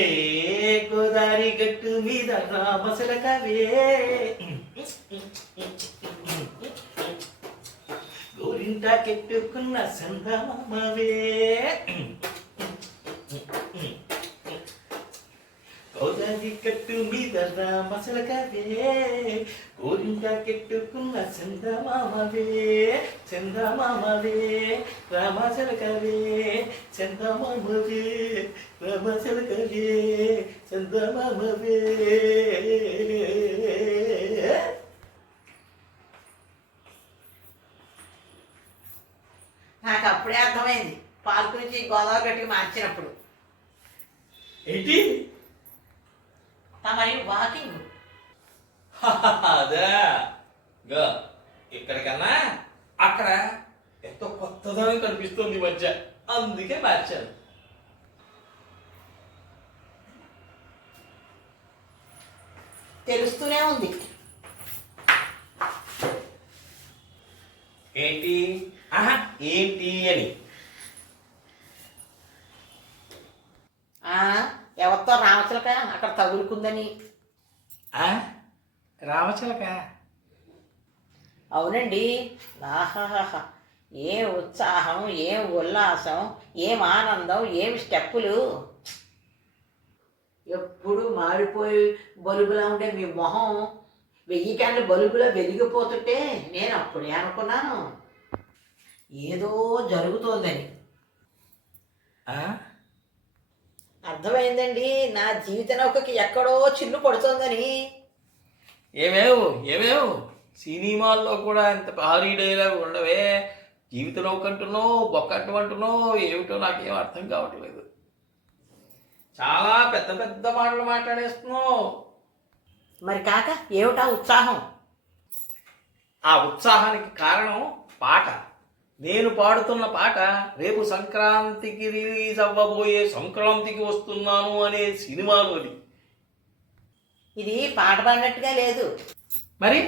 ఏ గోదారి గట్టు మీద రామసలకవే గోరింట కెట్టుకున్న సందమామవే గోదారి గట్టు మీద రామసలకవే గోరింట కెట్టుకున్న చందమామవే చందమామవే రామసలకవే చందమామవే రామసలకవే చందమామవే. నాకు అప్పుడే అర్థమైంది పాలకు నుంచి గోదావరి గట్టికి మార్చినప్పుడు. ఏంటి తమరి వాకింగ్ అదా గా ఇక్కడికన్నా అక్కడ ఎంతో కొత్తదనం కనిపిస్తుంది ఈ మధ్య, అందుకే మార్చాను. తెలుస్తూనే ఉంది. ఏంటి ఆహా ఏంటి అని ఎవరితో రామచిలక అక్కడ తగులుకుందని. రామచిలక? అవునండి. ఆహాహా, ఏం ఉత్సాహం, ఏం ఉల్లాసం, ఏం ఆనందం, ఏం స్టెప్పులు. ఎప్పుడు మారిపోయి బలుబులా ఉండే మీ మొహం 1000 క్యాండ్ల బలుబులా వెలిగిపోతుంటే నేను అప్పుడే అనుకున్నాను ఏదో జరుగుతోందని. అర్థమైందండి, నా జీవిత నౌకకి ఎక్కడో చిల్లు పడుతోందని. ఏమేవు సినిమాల్లో కూడా ఇంత భారీ డైలాగ్ ఉండవే, జీవిత నౌకంటున్నావు బొక్కట్టు అంటున్నావు, ఏమిటో నాకేం అర్థం కావట్లేదు. చాలా పెద్ద పెద్ద మాటలు మాట్లాడేస్తున్నావు. మరి కాక ఏమిటా ఉత్సాహం? ఆ ఉత్సాహానికి కారణం పాట. నేను పాడుతున్న పాట రేపు సంక్రాంతికి రిలీజ్ అవ్వబోయే సంక్రాంతికి వస్తున్నాను అనే సినిమాలోది. ఇది పాట పాడినట్టుగా లేదు. మరి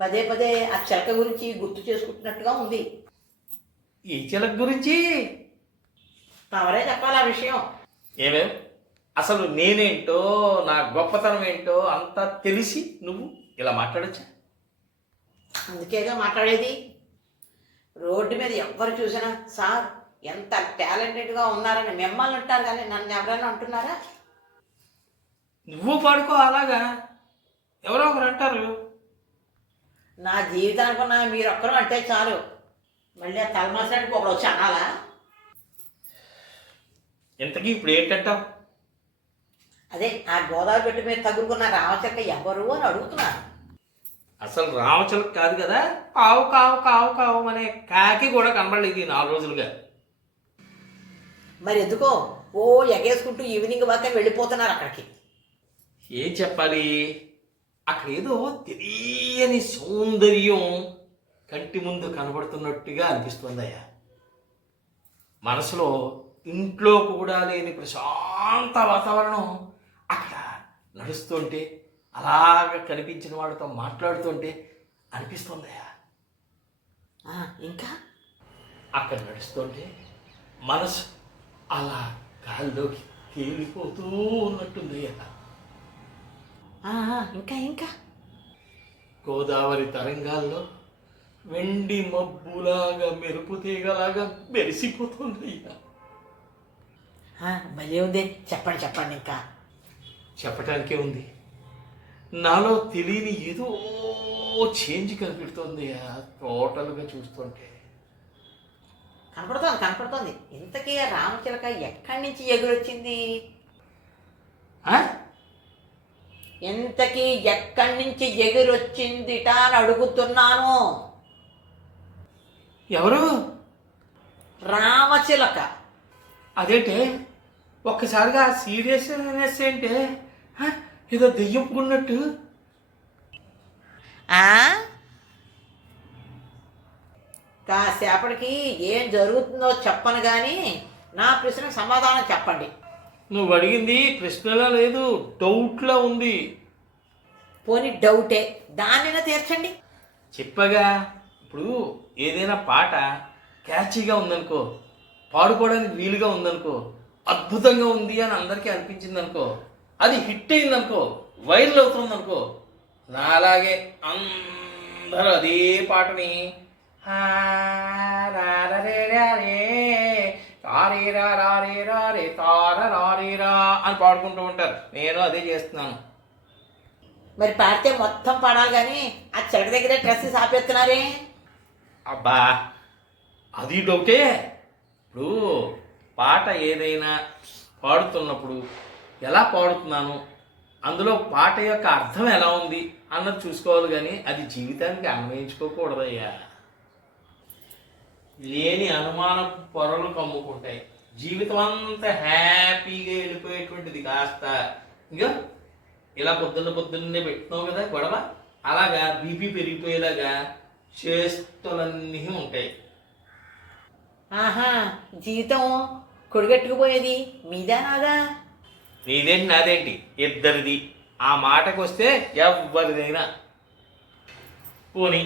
పదే పదే ఆ చిలక గురించి గుర్తు చేసుకుంటున్నట్టుగా ఉంది. ఈ చిలక గురించి తమరే చెప్పాలి ఆ విషయం. అసలు నేనేంటో నా గొప్పతనం ఏంటో అంతా తెలిసి నువ్వు ఇలా మాట్లాడచ్చా? అందుకేగా మాట్లాడేది. రోడ్డు మీద ఎవ్వరు చూసినా సార్ ఎంత టాలెంటెడ్గా ఉన్నారని మిమ్మల్ని అంటారు, కానీ నన్ను ఎవరైనా అంటున్నారా? నువ్వు పాడుకో అలాగా, ఎవరో ఒకరు అంటారు. నా జీవితానికి ఉన్న మీరు ఒక్కరు అంటే చాలు, మళ్ళీ ఆ తలమాసానికి ఒకడు వచ్చి అనాలా? ఇంతకీ ఇప్పుడు ఏంటంటావు? అదే ఆ గోదావరి గట్టు మీద తగులుకున్న రామచిలక ఎవరు అని అడుగుతున్నా. అసలు రామచిలక కాదు కదా, కావు కావు కావు కావు అనే కాకి కూడా కనబడలేదు ఈ 4 రోజులుగా. మరి ఎందుకో ఓ ఎగేసుకుంటూ ఈవినింగ్ వాకే వెళ్ళిపోతున్నారు అక్కడికి. ఏం చెప్పాలి, అక్కడ ఏదో తెలియని సౌందర్యం కంటి ముందు కనబడుతున్నట్టుగా అనిపిస్తుందయ్యా. మనసులో ఇంట్లో కూడా లేని ప్రశాంత వాతావరణం అక్కడ నడుస్తుంటే, అలాగ కనిపించిన వాళ్ళతో మాట్లాడుతుంటే అనిపిస్తుందయ్యా. ఇంకా అక్కడ నడుస్తుంటే మనసు అలా గాల్లోకి తేలిపోతూ ఉన్నట్టుందయ్యా. ఇంకా ఇంకా గోదావరి తరంగాల్లో వెండి మబ్బులాగా మెరుపు తీగలాగా మెరిసిపోతుందయ్యా. భలే ఉంది, చెప్పండి చెప్పండి. ఇంకా చెప్పటానికే ఉంది, నాలో తెలియని ఏదో చేంజ్ కనిపెడుతుంది టోటల్గా చూస్తుంటే. కనపడుతోంది కనపడుతోంది. ఇంతకీ రామచిలక ఎక్కడి నుంచి ఎగురొచ్చింది? ఇంతకీ ఎక్కడి నుంచి ఎగురొచ్చిందిట అని అడుగుతున్నాను. ఎవరు? రామచిలక. అదేంటే ఒక్కసారిగా సీరియస్నెస్ ఏంటే, ఏదో దెయ్యంపుకున్నట్టు. కాసేపటికి ఏం జరుగుతుందో చెప్పను కానీ నా ప్రశ్నకు సమాధానం చెప్పండి. నువ్వు అడిగింది ప్రశ్నలా లేదు, డౌట్లా ఉంది. పోనీ డౌటే, దాన్నైనా తీర్చండి. చెప్పగా, ఇప్పుడు ఏదైనా పాట క్యాచీగా ఉందనుకో, పాడుకోవడానికి వీలుగా ఉందనుకో, అద్భుతంగా ఉంది అని అందరికీ అనిపించింది అనుకో, అది హిట్ అయింది అనుకో, వైరల్ అవుతుంది అనుకో, నా అలాగే అందరూ అదే పాటని "హా రా రా రే రా రే, తారే రా రా రే రా రే, తార రా రే రా" అని పాడుకుంటూ ఉంటారు. నేను అదే చేస్తున్నాను. మరి పాడితే మొత్తం పాడాలి కానీ ఆ చిలక దగ్గరే డ్రెస్సెస్ ఆపేస్తున్నారే. అబ్బా, అది డౌటే. ఇప్పుడు పాట ఏదైనా పాడుతున్నప్పుడు ఎలా పాడుతున్నాను, అందులో పాట యొక్క అర్థం ఎలా ఉంది అన్నది చూసుకోవాలి, కానీ అది జీవితానికి అన్వయించుకోకూడదయ్యా. లేని అనుమానపు పొరలు కమ్ముకుంటాయి. జీవితం అంతా హ్యాపీగా వెళ్ళిపోయేటువంటిది కాస్త ఇంకా ఇలా పొద్దున్నే పెట్టున్నావు కదా గొడవ, అలాగా బీపీ పెరిగిపోయేలాగా చేష్టలన్నీ ఉంటాయి. ఆహా, జీవితం కొడిగట్టుకుపోయేది మీదా నాదా? నీదేంటి నాదేంటి, ఇద్దరిది. ఆ మాటకు వస్తే ఎవరిదైనా. పోనీ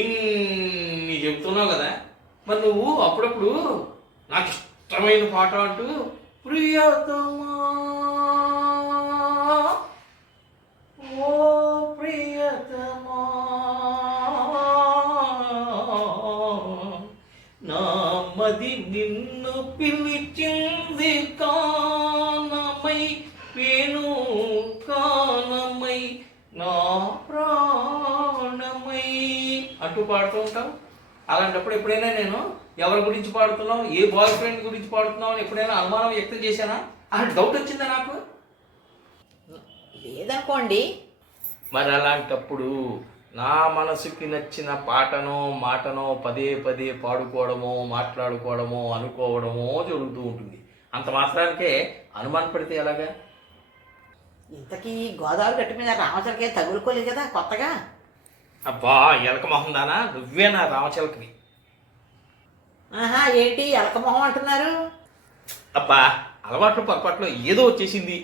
ఇన్ని చెప్తున్నావు కదా, మరి నువ్వు అప్పుడప్పుడు నాకు ఇష్టమైన పాట అంటూ ప్రియతమా ఓ ప్రియతమా నా మది నిన్ను పిలిచింది కానమై, వేణు కానమై, నా ప్రాణమై అంటూ పాడుతూ ఉంటావు. అలాంటప్పుడు ఎప్పుడైనా నేను ఎవరి గురించి పాడుతున్నావు, ఏ బాయ్ ఫ్రెండ్ గురించి పాడుతున్నావు అని ఎప్పుడైనా అనుమానం వ్యక్తం చేశానా? అలా డౌట్ వచ్చిందా నాకు? లేదనుకోండి. మరి అలాంటప్పుడు నా మనసుకి నచ్చిన పాటనో మాటనో పదే పదే పాడుకోవడమో మాట్లాడుకోవడమో అనుకోవడమో జరుగుతూ ఉంటుంది. అంత మాత్రానికే అనుమానం పడితే ఎలాగా? ఇంతకీ గోదావరి గట్టు మీద రామచలకే తగులుకోలేదు కదా కొత్తగా? అబ్బా, ఎలక మొహం దానా, నువ్వే నా రామచిలకవి. ఆహా, ఏంటి ఎలక మొహం అంటున్నారు? అబ్బా, అలవాట్లు పొరపాట్లు ఏదో వచ్చేసింది,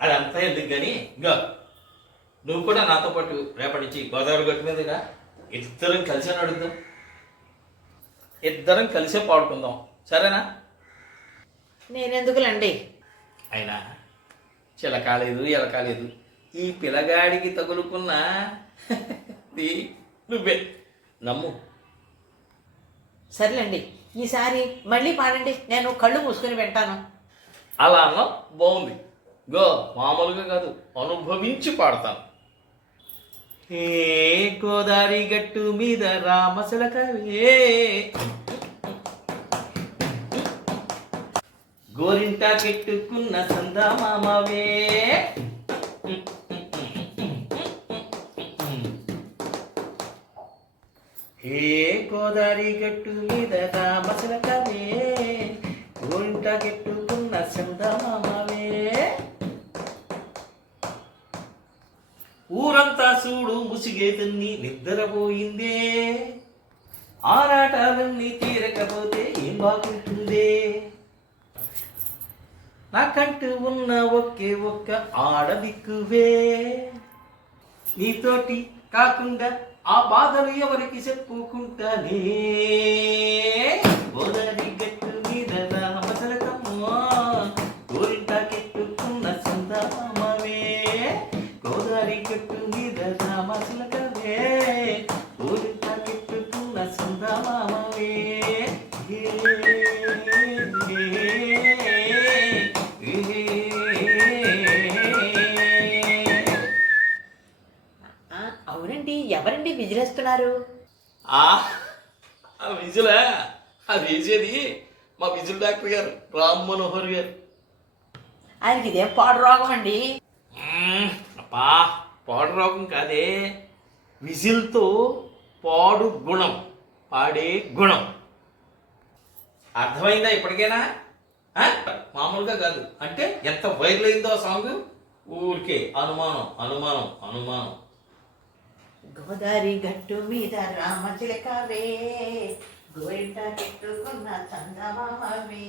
అదంతా ఎందుకు కానీ ఇంకా నువ్వు కూడా నాతో పాటు రేపటి నుంచి గోదావరి గట్టు మీదుగా ఇద్దరం కలిసి అడుగుదాం, ఇద్దరం కలిసే పాడుకుందాం, సరేనా? నేనెందుకులండి? అయినా చిలకాలేదు ఎలకాలేదు, ఈ పిల్లగాడికి తగులుకున్న నువ్వే నమ్ము. సర్లేండి, ఈసారి మళ్ళీ పాడండి, నేను కళ్ళు మూసుకొని వింటాను. అలా అన్నా బాగుంది. గో, మామూలుగా కాదు, అనుభవించి పాడతాను. ఏ గోదావరి గట్టు మీద రామచిలకవే, గోరింటా కెట్టుకున్న సందమామవే, హే గోదావరి గట్టు మీద రామచిలకవే, గోరింటా కెట్టుకున్న సందమామవే, ఊరంతా చూడు ముసిగేతన్ని నిద్రపోయిందే, ఆరాటాలన్నీ తీరకపోతే ఏం బాగుంటుందే, నాకంటూ ఉన్న ఒకే ఒక్క ఆడదిక్కువే, నీతోటి కాకుండా ఆ బాధలు ఎవరికి చెప్పుకుంటానే, గోదావరి గట్టు మీద రామచిలకమ్మ, గోరింటా కెట్టుకున్న సందమామవే, గోదావరి గట్టు మీద రామచిలకవే, గోరింటా కెట్టుకున్న సందమామవే. అవునండి, ఎవరండి విజిలేస్తున్నారు? ఆ విజులా, అది వేసేది మా విజుల్ డాక్టర్ గారు, రామ్ మనోహర్ గారు. ఆయనకి ఇదేం పాడు రోగం అండి? అబ్బా, పాడు రోగం కాదే, విజిల్తో పాడు గుణం, పాడే గుణం. అర్థమైందా ఇప్పటికైనా? మామూలుగా కాదు. అంటే ఎంత వైరల్ అయిందో ఆ సాంగ్, ఊరికే అనుమానం అనుమానం అనుమానం. గోదావరి గట్టు మీద రామచిలకవే, గోరింట కెట్టుకున్న చందమామవే.